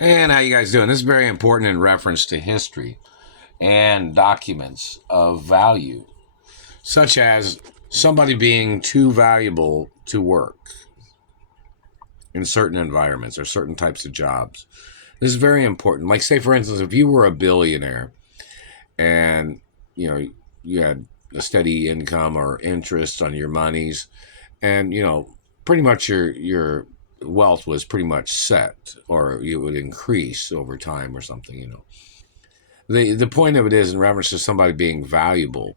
And how you guys doing? This is very important in reference to history and documents of value, such as somebody being too valuable to work in certain environments or certain types of jobs. This is very important. Like, say, for instance, if you were a billionaire and you know you had a steady income or interest on your monies, and pretty much your wealth was pretty much set, or it would increase over time or something. The point of it is in reference to somebody being valuable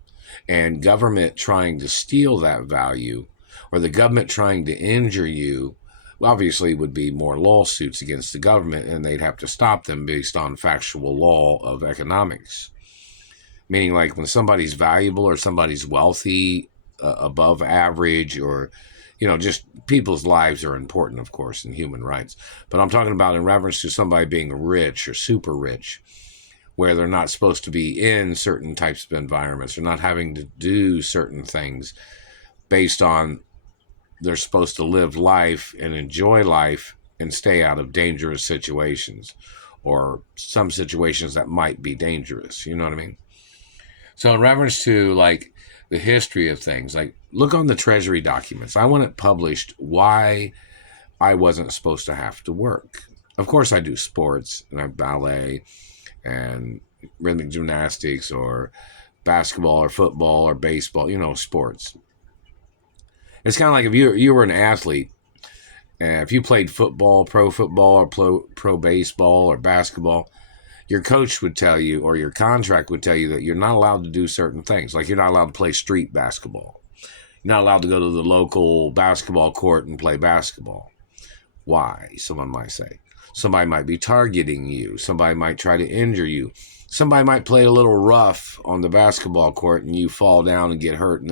and government trying to steal that value, or the government trying to injure you. Obviously would be more lawsuits against the government, and they'd have to stop them based on factual law of economics. Meaning, like, when somebody's valuable or somebody's wealthy, above average, or just people's lives are important, of course, in human rights. But I'm talking about in reference to somebody being rich or super rich, where they're not supposed to be in certain types of environments, or not having to do certain things based on they're supposed to live life and enjoy life and stay out of dangerous situations, or some situations that might be dangerous. You know what I mean? So in reference to, like, the history of things, like, look on the Treasury documents. I want it published why I wasn't supposed to have to work. Of course, I do sports and I have ballet and rhythmic gymnastics, or basketball or football or baseball, sports. It's kind of like if you were an athlete, and if you played football or pro baseball or basketball, your coach would tell you, or your contract would tell you, that you're not allowed to do certain things. Like, you're not allowed to play street basketball. You're not allowed to go to the local basketball court and play basketball. Why? Someone might say. Somebody might be targeting you. Somebody might try to injure you. Somebody might play a little rough on the basketball court and you fall down and get hurt, and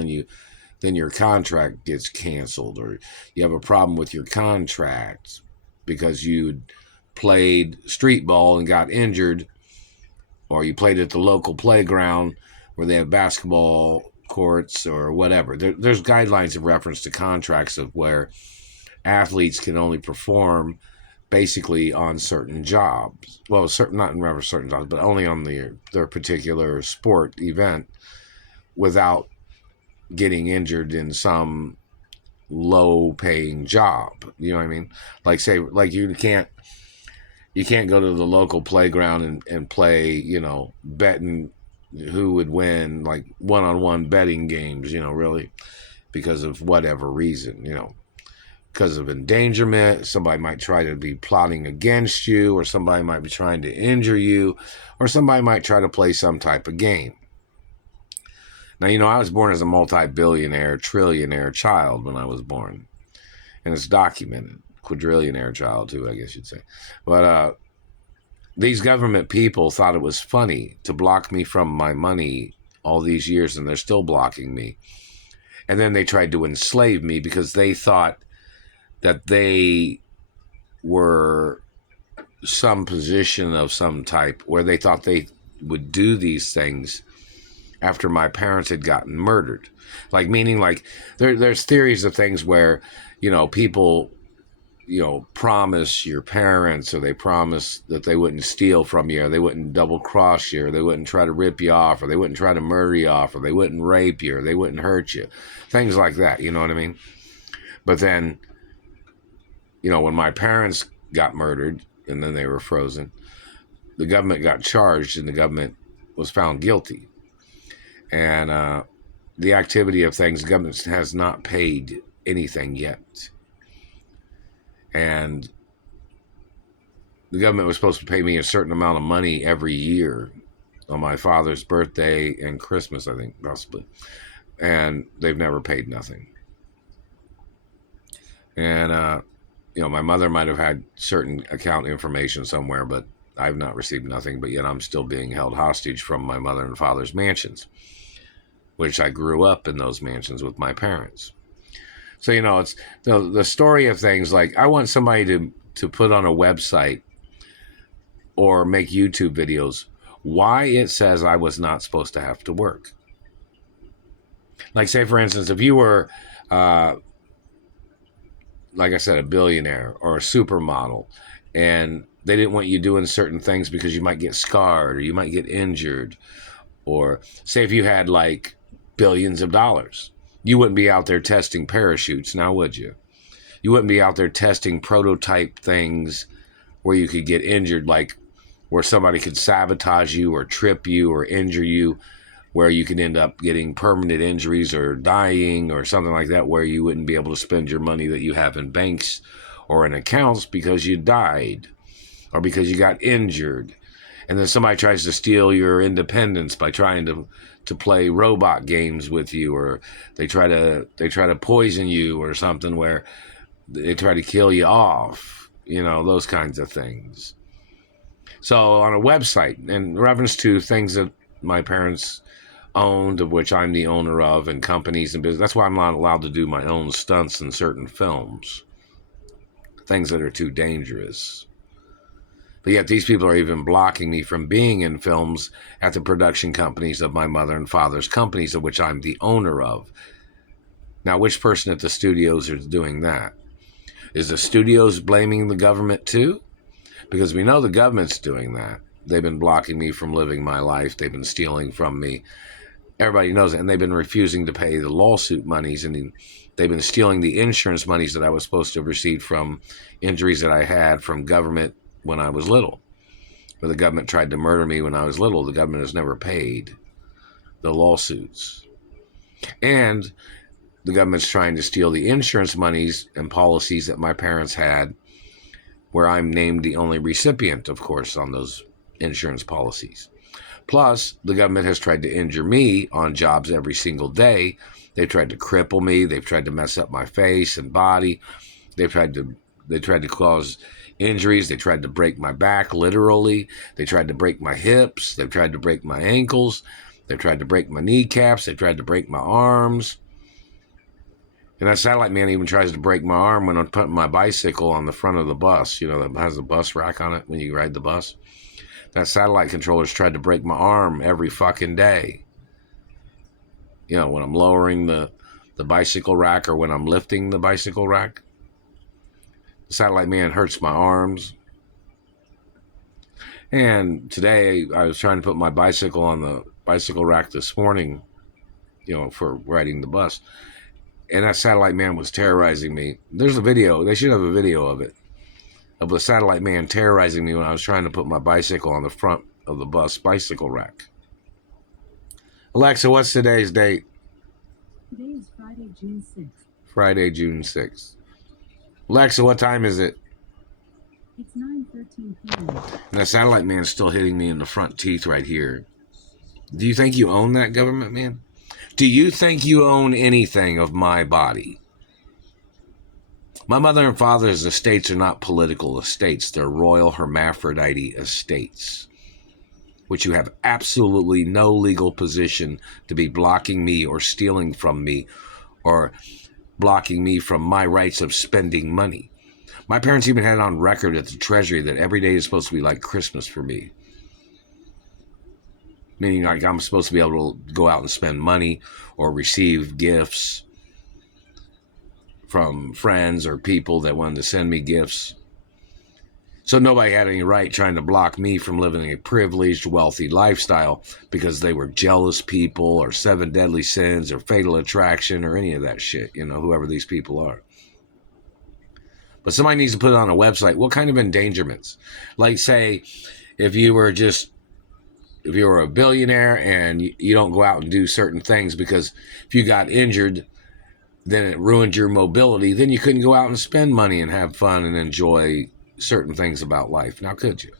then your contract gets canceled, or you have a problem with your contract because you played street ball and got injured, or you played at the local playground where they have basketball courts or whatever. There's guidelines in reference to contracts of where athletes can only perform basically on certain jobs. Well, certain, not in reference to certain jobs, but only on their particular sport event, without getting injured in some low paying job. You know what I mean? Like, say, like, you can't go to the local playground and play, betting who would win, like, one-on-one betting games, really, because of whatever reason, because of endangerment. Somebody might try to be plotting against you, or somebody might be trying to injure you, or somebody might try to play some type of game. Now, I was born as a multi-billionaire, trillionaire child when I was born, and it's documented. Quadrillionaire child, too, I guess you'd say. But these government people thought it was funny to block me from my money all these years, and they're still blocking me. And then they tried to enslave me because they thought that they were some position of some type where they thought they would do these things after my parents had gotten murdered. Like, meaning, like, there's theories of things where, people, promise your parents, or they promise that they wouldn't steal from you, or they wouldn't double cross you, or they wouldn't try to rip you off, or they wouldn't try to murder you off, or they wouldn't rape you, or they wouldn't hurt you. Things like that, you know what I mean? But then, when my parents got murdered and then they were frozen, the government got charged and the government was found guilty. And the activity of things, the government has not paid anything yet. And the government was supposed to pay me a certain amount of money every year on my father's birthday and Christmas, I think, possibly. And they've never paid nothing. And, my mother might have had certain account information somewhere, but I've not received nothing. But yet I'm still being held hostage from my mother and father's mansions, which I grew up in those mansions with my parents. So, it's the story of things. Like, I want somebody to put on a website or make YouTube videos why it says I was not supposed to have to work. Like, say, for instance, if you were, like I said, a billionaire or a supermodel, and they didn't want you doing certain things because you might get scarred or you might get injured. Or say if you had like billions of dollars, you wouldn't be out there testing parachutes now, would you? You wouldn't be out there testing prototype things where you could get injured, like where somebody could sabotage you or trip you or injure you, where you could end up getting permanent injuries or dying or something like that, where you wouldn't be able to spend your money that you have in banks or in accounts because you died or because you got injured. And then somebody tries to steal your independence by trying to play robot games with you, or they try to poison you or something, where they try to kill you off, those kinds of things. So on a website, in reference to things that my parents owned, of which I'm the owner of, and companies and business, that's why I'm not allowed to do my own stunts in certain films, things that are too dangerous. But yet these people are even blocking me from being in films at the production companies of my mother and father's companies, of which I'm the owner of. Now, which person at the studios is doing that? Is the studios blaming the government too? Because we know the government's doing that. They've been blocking me from living my life. They've been stealing from me. Everybody knows it. And they've been refusing to pay the lawsuit monies. And they've been stealing the insurance monies that I was supposed to have received from injuries that I had from government when I was little. Where the government tried to murder me when I was little. The government has never paid the lawsuits. And the government's trying to steal the insurance monies and policies that my parents had, where I'm named the only recipient, of course, on those insurance policies. Plus, the government has tried to injure me on jobs every single day. They've tried to cripple me. They've tried to mess up my face and body. They tried to cause injuries. They tried to break my back, literally. They tried to break my hips. They've tried to break my ankles. They've tried to break my kneecaps. They've tried to break my arms. And that satellite man even tries to break my arm when I'm putting my bicycle on the front of the bus, that has a bus rack on it when you ride the bus. That satellite controller's tried to break my arm every fucking day. When I'm lowering the bicycle rack or when I'm lifting the bicycle rack. The satellite man hurts my arms. And today I was trying to put my bicycle on the bicycle rack this morning, for riding the bus. And that satellite man was terrorizing me. There's a video. They should have a video of it. Of the satellite man terrorizing me when I was trying to put my bicycle on the front of the bus bicycle rack. Alexa, what's today's date? Today is Friday, June 6th. Friday, June 6th. Alexa, what time is it? It's 9:13 p.m. And that satellite man's still hitting me in the front teeth right here. Do you think you own that, government man? Do you think you own anything of my body? My mother and father's estates are not political estates. They're royal hermaphrodite estates, which you have absolutely no legal position to be blocking me or stealing from me or blocking me from my rights of spending money. My parents even had it on record at the Treasury that every day is supposed to be like Christmas for me. Meaning like I'm supposed to be able to go out and spend money or receive gifts from friends or people that wanted to send me gifts. So nobody had any right trying to block me from living a privileged, wealthy lifestyle because they were jealous people or seven deadly sins or fatal attraction or any of that shit, whoever these people are. But somebody needs to put it on a website. What kind of endangerments? Like, say, if you were a billionaire and you don't go out and do certain things because if you got injured, then it ruined your mobility, then you couldn't go out and spend money and have fun and enjoy certain things about life. Now, could you?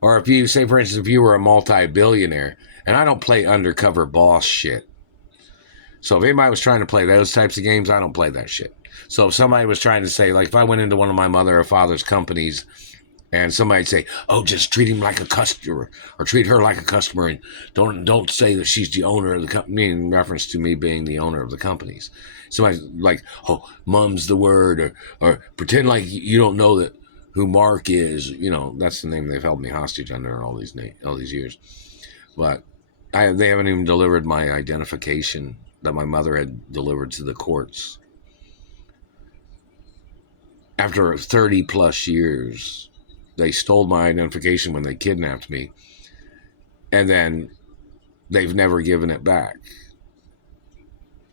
Or if you, say, for instance, if you were a multi-billionaire, and I don't play undercover boss shit. So if anybody was trying to play those types of games, I don't play that shit. So if somebody was trying to say, like if I went into one of my mother or father's companies and somebody'd say, oh, just treat him like a customer or treat her like a customer and don't say that she's the owner of the company, in reference to me being the owner of the companies. Somebody's like, oh, mum's the word, or pretend like you don't know that who Mark is. That's the name they've held me hostage under all these years. But they haven't even delivered my identification that my mother had delivered to the courts. After 30 plus years they stole my identification when they kidnapped me, and then they've never given it back.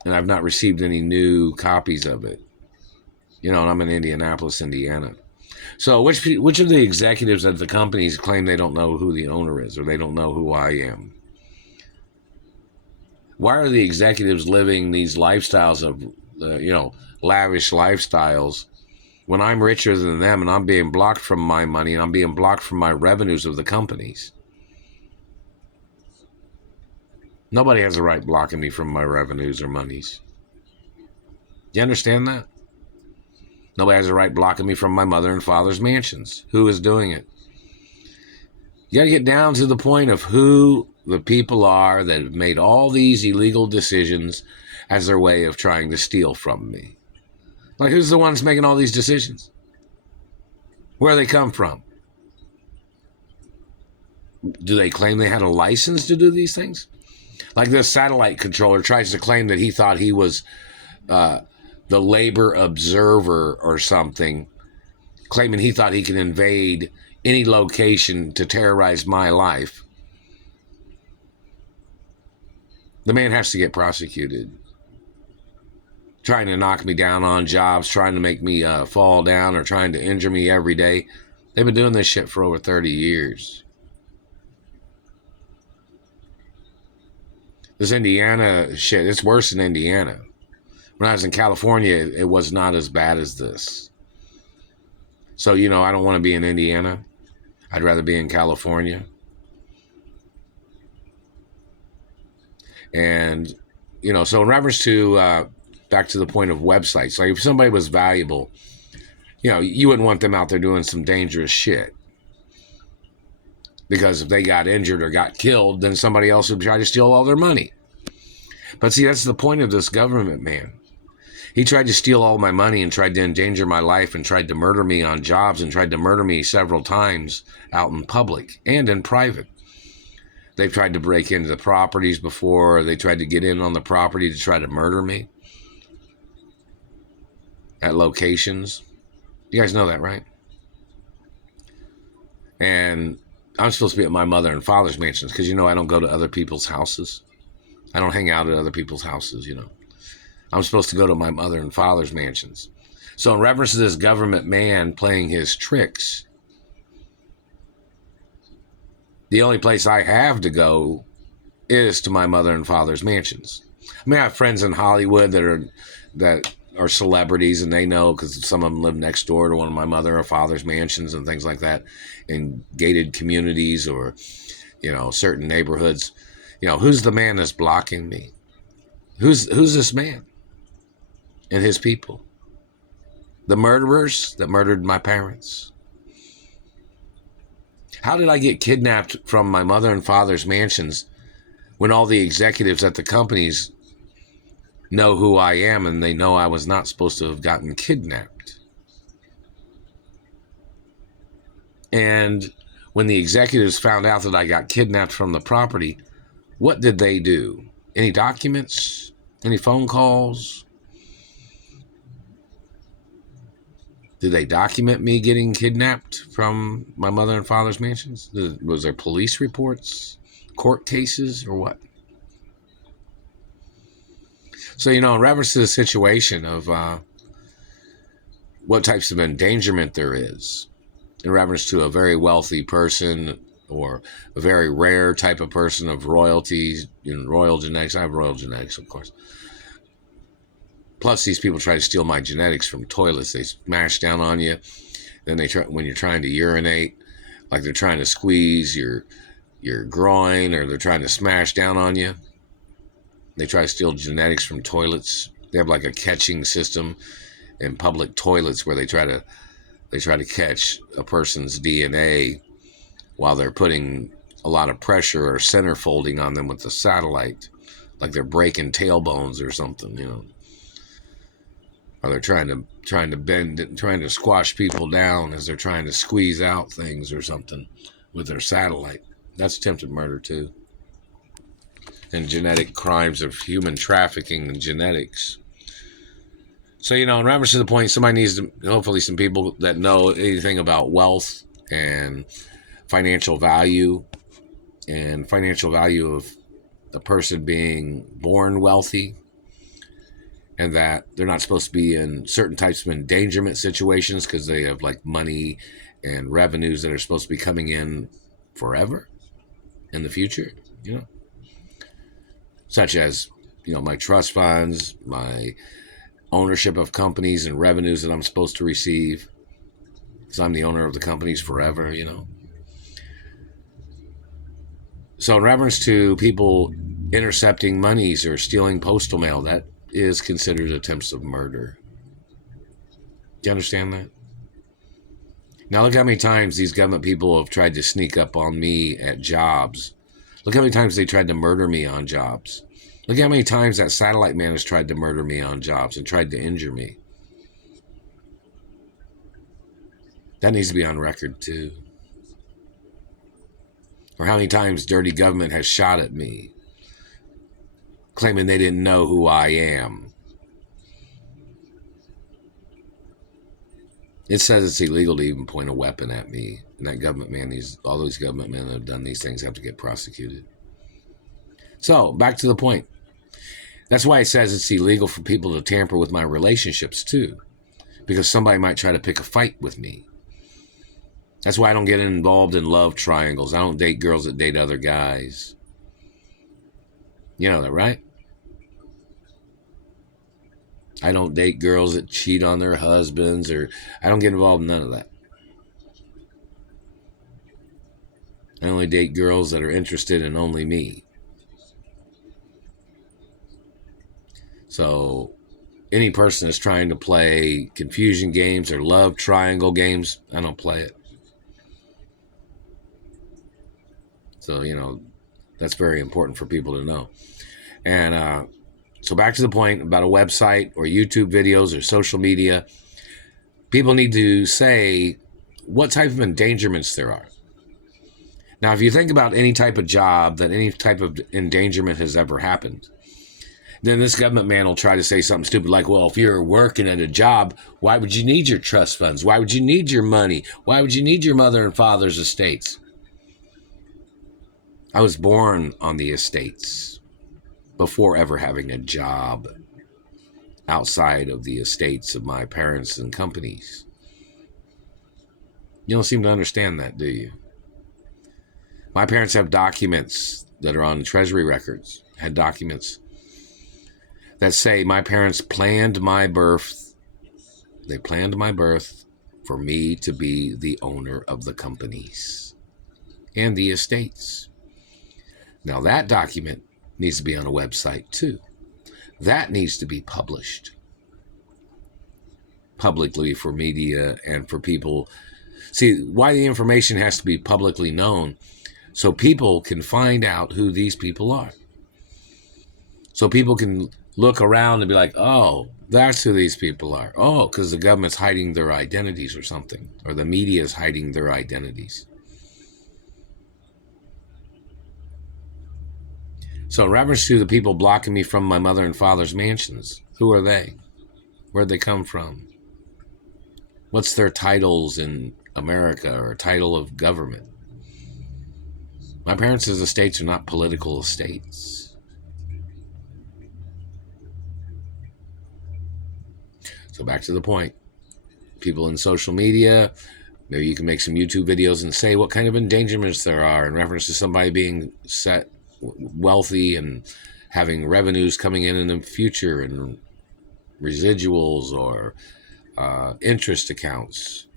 And I've not received any new copies of it. And I'm in Indianapolis, Indiana. So which of the executives at the companies claim they don't know who the owner is, or they don't know who I am? Why are the executives living these lifestyles of, lavish lifestyles when I'm richer than them and I'm being blocked from my money and I'm being blocked from my revenues of the companies? Nobody has a right blocking me from my revenues or monies. You understand that? Nobody has a right blocking me from my mother and father's mansions. Who is doing it? You got to get down to the point of who the people are that have made all these illegal decisions as their way of trying to steal from me. Like, who's the ones making all these decisions? Where do they come from? Do they claim they had a license to do these things? Like this satellite controller tries to claim that he thought he was the labor observer or something, claiming he thought he could invade any location to terrorize my life. The man has to get prosecuted. Trying to knock me down on jobs, trying to make me fall down, or trying to injure me every day. They've been doing this shit for over 30 years. This Indiana shit, it's worse in Indiana. When I was in California, it was not as bad as this. So, I don't want to be in Indiana. I'd rather be in California. And, so in reference to, back to the point of websites, like if somebody was valuable, you wouldn't want them out there doing some dangerous shit. Because if they got injured or got killed, then somebody else would try to steal all their money. But see, that's the point of this government man. He tried to steal all my money and tried to endanger my life and tried to murder me on jobs and tried to murder me several times out in public and in private. They've tried to break into the properties before. They tried to get in on the property to try to murder me at locations. You guys know that, right? And I'm supposed to be at my mother and father's mansions because, I don't go to other people's houses. I don't hang out at other people's houses, I'm supposed to go to my mother and father's mansions. So in reference to this government man playing his tricks, the only place I have to go is to my mother and father's mansions. I mean, I have friends in Hollywood that are celebrities, and they know because some of them live next door to one of my mother or father's mansions and things like that in gated communities or, certain neighborhoods. Who's the man that's blocking me? Who's this man and his people? The murderers that murdered my parents. How did I get kidnapped from my mother and father's mansions when all the executives at the companies know who I am and they know I was not supposed to have gotten kidnapped? And when the executives found out that I got kidnapped from the property, what did they do? Any documents? Any phone calls? Did they document me getting kidnapped from my mother and father's mansions? Was there police reports, court cases, or what? So, in reference to the situation of what types of endangerment there is, in reference to a very wealthy person or a very rare type of person of royalties, royal genetics. I have royal genetics, of course. Plus, these people try to steal my genetics from toilets. They smash down on you. Then they try, when you're trying to urinate, like they're trying to squeeze your groin, or they're trying to smash down on you. They try to steal genetics from toilets. They have like a catching system in public toilets where they try to catch a person's DNA while they're putting a lot of pressure or centerfolding on them with the satellite, like they're breaking tailbones or something, Or they're trying to bend it, trying to squash people down as they're trying to squeeze out things or something with their satellite. That's attempted murder too. And genetic crimes of human trafficking and genetics. So, in reference to the point, somebody needs to, hopefully some people that know anything about wealth and financial value, and financial value of the person being born wealthy, and that they're not supposed to be in certain types of endangerment situations because they have like money and revenues that are supposed to be coming in forever in the future, such as, my trust funds, my ownership of companies and revenues that I'm supposed to receive because I'm the owner of the companies forever, So in reference to people intercepting monies or stealing postal mail, that is considered attempts of murder. Do you understand that? Now look how many times these government people have tried to sneak up on me at jobs. Look how many times they tried to murder me on jobs. Look how many times that satellite man has tried to murder me on jobs and tried to injure me. That needs to be on record too. Or how many times dirty government has shot at me, claiming they didn't know who I am. It says it's illegal to even point a weapon at me. And that government man, all those government men that have done these things have to get prosecuted. So, back to the point. That's why it says it's illegal for people to tamper with my relationships too. Because somebody might try to pick a fight with me. That's why I don't get involved in love triangles. I don't date girls that date other guys. You know that, right? I don't date girls that cheat on their husbands, or I don't get involved in none of that. I only date girls that are interested in only me. So any person that's trying to play confusion games or love triangle games, I don't play it. So, that's very important for people to know. And so back to the point about a website or YouTube videos or social media, people need to say what type of endangerments there are. Now, if you think about any type of job that any type of endangerment has ever happened, then this government man will try to say something stupid like, well, if you're working at a job, why would you need your trust funds? Why would you need your money? Why would you need your mother and father's estates? I was born on the estates before ever having a job outside of the estates of my parents and companies. You don't seem to understand that, do you? My parents have documents that are on Treasury records, had documents that say my parents planned my birth. They planned my birth for me to be the owner of the companies and the estates. Now that document needs to be on a website too. That needs to be published publicly for media and for people. See, why the information has to be publicly known, so people can find out who these people are. So people can look around and be like, oh, that's who these people are. Oh, because the government's hiding their identities or something, or the media is hiding their identities. So in reference to the people blocking me from my mother and father's mansions, who are they? Where'd they come from? What's their titles in America or title of government? My parents' estates are not political estates. So back to the point. People in social media, maybe you can make some YouTube videos and say what kind of endangerments there are in reference to somebody being set wealthy and having revenues coming in the future and residuals or interest accounts.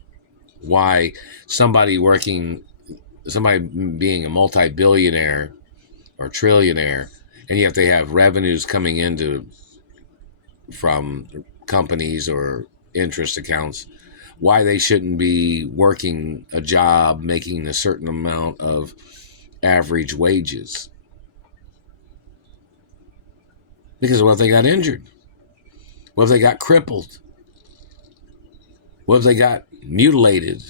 Why somebody being a multi-billionaire or trillionaire, and yet they have revenues coming into from companies or interest accounts, why they shouldn't be working a job making a certain amount of average wages. Because what if they got injured? What if they got crippled? What if they got mutilated?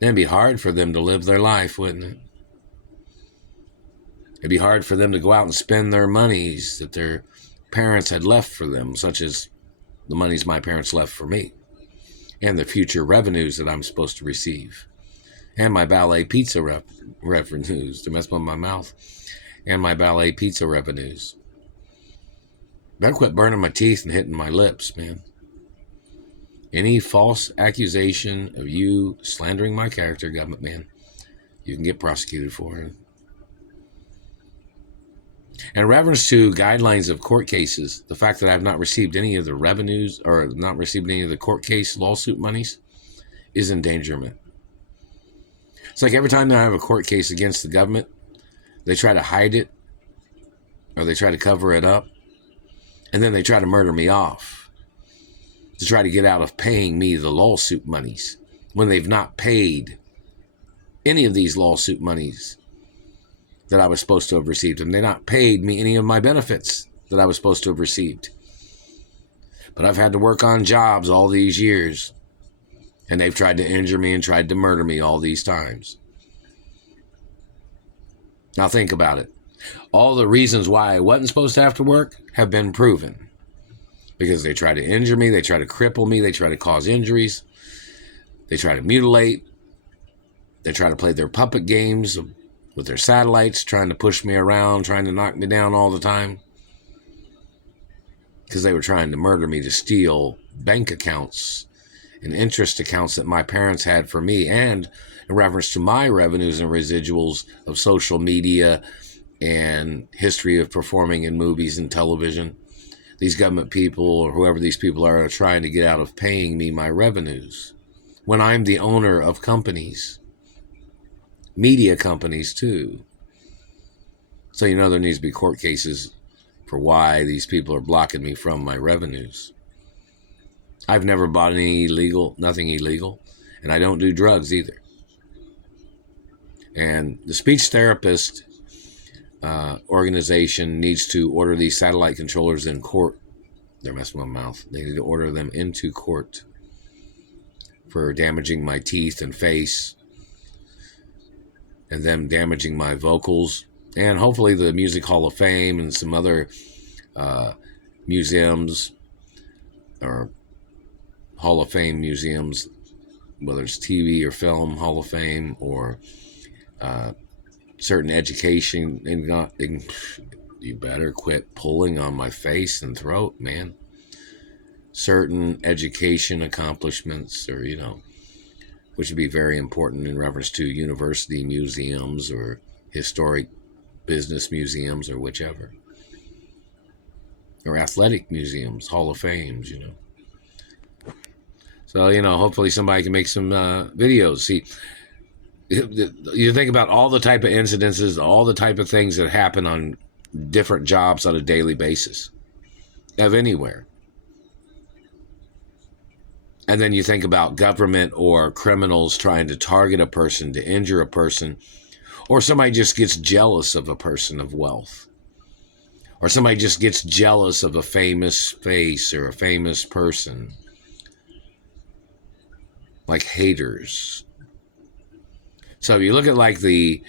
It'd be hard for them to live their life, wouldn't it? It'd be hard for them to go out and spend their monies that their parents had left for them, such as the monies my parents left for me. and the future revenues that I'm supposed to receive, and my ballet pizza revenues. To mess with my mouth, and my ballet pizza revenues. Better quit burning my teeth and hitting my lips, man. Any false accusation of you slandering my character, government man, you can get prosecuted for it. In reference to guidelines of court cases, the fact that I've not received any of the revenues or not received any of the court case lawsuit monies is endangerment. It's like every time that I have a court case against the government, they try to hide it or they try to cover it up, and then they try to murder me off to try to get out of paying me the lawsuit monies when they've not paid any of these lawsuit monies that I was supposed to have received, and they not paid me any of my benefits that I was supposed to have received. But I've had to work on jobs all these years, and they've tried to injure me and tried to murder me all these times. Now think about it. All the reasons why I wasn't supposed to have to work have been proven. Because they try to injure me, they try to cripple me, they try to cause injuries, they try to mutilate, they try to play their puppet games with their satellites, trying to push me around, trying to knock me down all the time. Because they were trying to murder me to steal bank accounts and interest accounts that my parents had for me, and in reference to my revenues and residuals of social media and history of performing in movies and television. These government people, or whoever these people are trying to get out of paying me my revenues when I'm the owner of companies, media companies too. So you know there needs to be court cases for why these people are blocking me from my revenues. I've never bought nothing illegal, and I don't do drugs either. And the speech therapist organization needs to order these satellite controllers in court. They're messing with my mouth. They need to order them into court for damaging my teeth and face, and them damaging my vocals, and hopefully the Music Hall of Fame and some other museums or Hall of Fame museums, whether it's TV or film Hall of Fame or certain education. You better quit pulling on my face and throat, man. Certain education accomplishments, or which would be very important in reference to university museums or historic business museums or whichever, or athletic museums, Hall of Fames, So, hopefully somebody can make some videos. See, you think about all the type of incidences, all the type of things that happen on different jobs on a daily basis of anywhere. And then you think about government or criminals trying to target a person, to injure a person, or somebody just gets jealous of a person of wealth, or somebody just gets jealous of a famous face or a famous person, like haters. So if you look at like the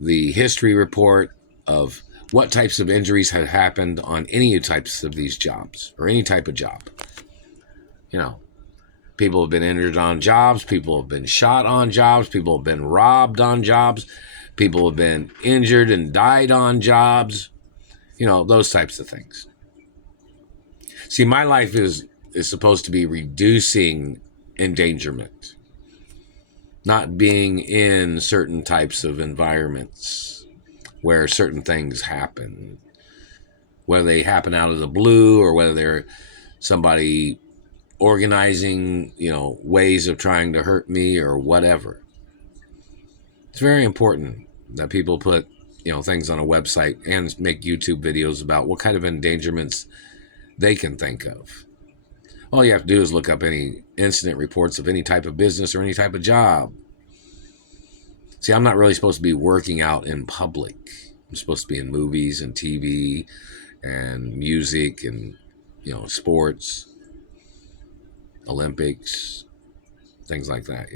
history report of what types of injuries have happened on any types of these jobs, or any type of job, people have been injured on jobs, people have been shot on jobs, people have been robbed on jobs, people have been injured and died on jobs, those types of things. See, my life is supposed to be reducing endangerment, not being in certain types of environments where certain things happen, whether they happen out of the blue or whether they're somebody organizing, ways of trying to hurt me or whatever. It's very important that people put, things on a website and make YouTube videos about what kind of endangerments they can think of. All you have to do is look up any incident reports of any type of business or any type of job. See, I'm not really supposed to be working out in public. I'm supposed to be in movies and TV and music and, sports, Olympics, things like that,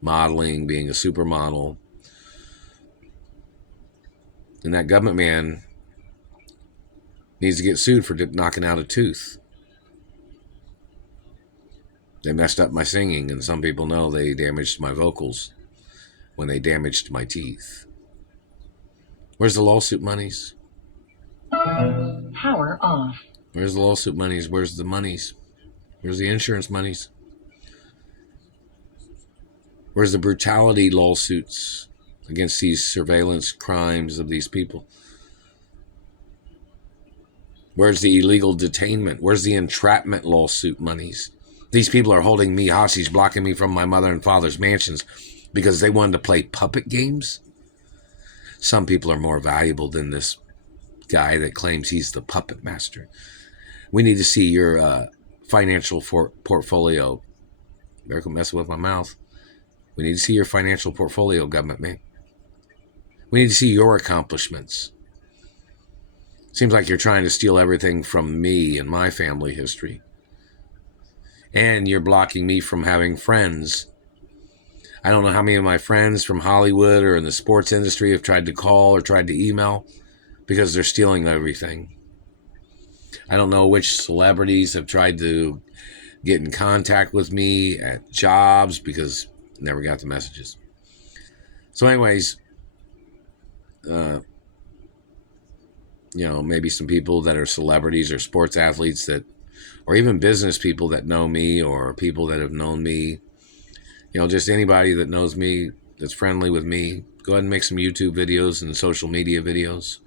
modeling, being a supermodel. And that government man needs to get sued for knocking out a tooth. They messed up my singing, and some people know they damaged my vocals when they damaged my teeth. Where's the lawsuit monies? Power off. Where's the lawsuit monies? Where's the monies? Where's the insurance monies? Where's the brutality lawsuits against these surveillance crimes of these people? Where's the illegal detainment? Where's the entrapment lawsuit monies? These people are holding me hostage, blocking me from my mother and father's mansions because they wanted to play puppet games. Some people are more valuable than this guy that claims he's the puppet master. We need to see your financial portfolio. Better quit messing with my mouth. We need to see your financial portfolio, government man. We need to see your accomplishments. Seems like you're trying to steal everything from me and my family history. And you're blocking me from having friends. I don't know how many of my friends from Hollywood or in the sports industry have tried to call or tried to email because they're stealing everything. I don't know which celebrities have tried to get in contact with me at jobs because I never got the messages. So anyways, maybe some people that are celebrities or sports athletes that, or even business people that know me or people that have known me, just anybody that knows me, that's friendly with me, go ahead and make some YouTube videos and social media videos.